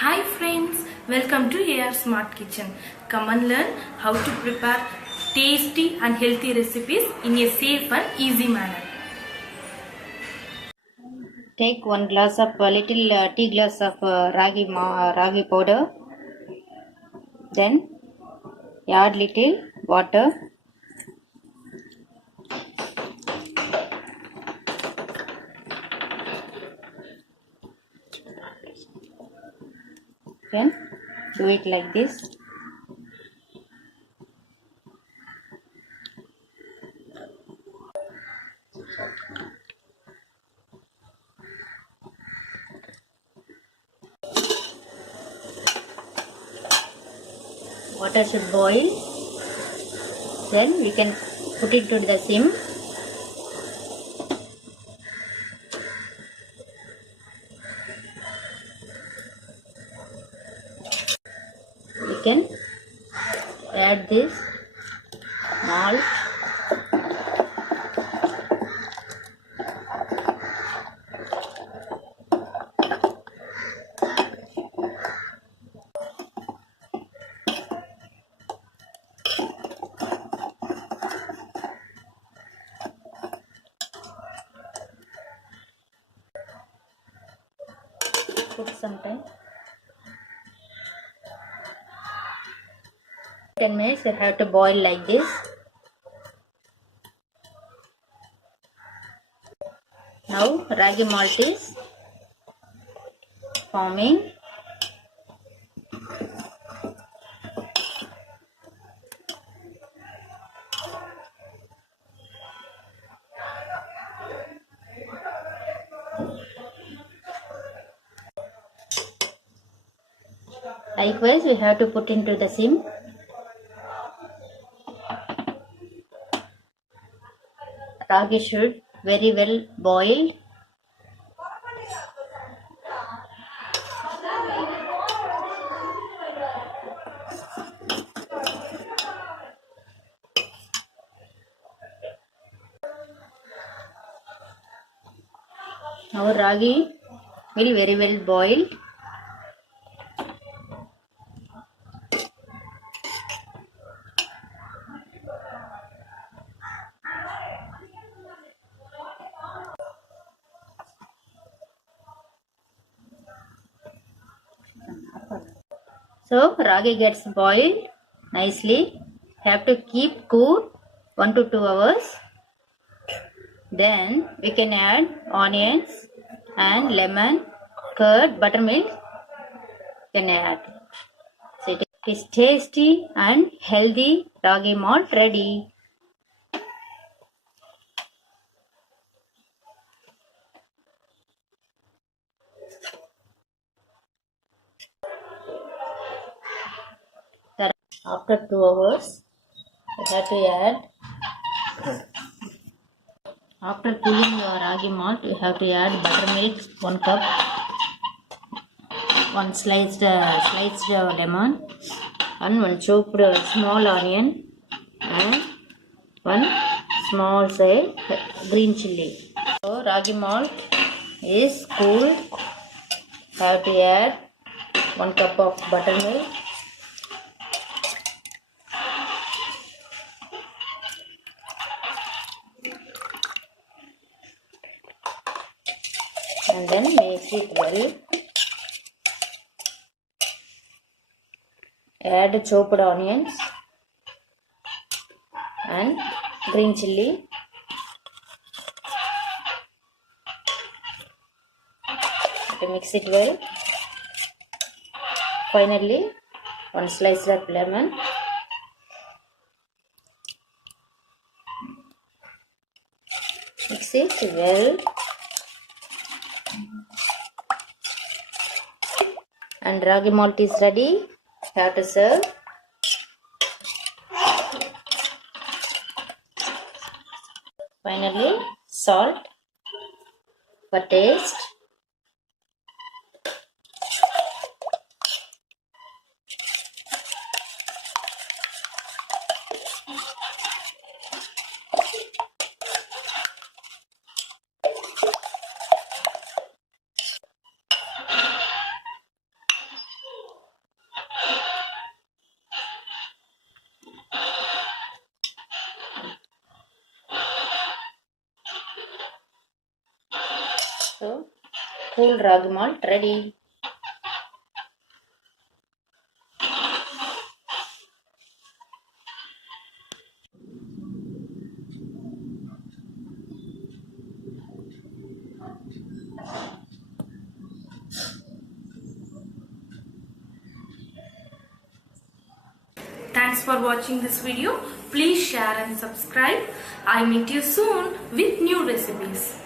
Hi friends, welcome to AR Smart Kitchen. Come and learn how to prepare tasty and healthy recipes in a safe and easy manner. Take one glass of little tea glass of ragi powder. Then add little water. Then do it like this. Water should boil. Then we can put it to the sim. We can add this malt. Put some time. 10 minutes you have to boil like this. Now ragi malt is forming. Likewise we have to put into the sim. Ragi should very well boiled. Our ragi will very well boil. So ragi gets boiled nicely. Have to keep cool 1 to 2 hours. Then we can add onions and lemon, curd, buttermilk. Then add. So it is tasty and healthy ragi malt ready. After 2 hours, we have to add. After cooling your ragi malt, you have to add buttermilk 1 cup, 1 sliced lemon, and 1 chopped small onion, and 1 small size green chilli. So ragi malt is cooled. Have to add 1 cup of buttermilk. And then mix it well. Add chopped onions and green chilli. Mix it well. Finally, 1 slice of lemon. Mix it well. And ragi malt is ready. Have to serve. Finally, salt for taste. So, cool ragi malt ready. Thanks for watching this video. Please share and subscribe. I'll meet you soon with new recipes.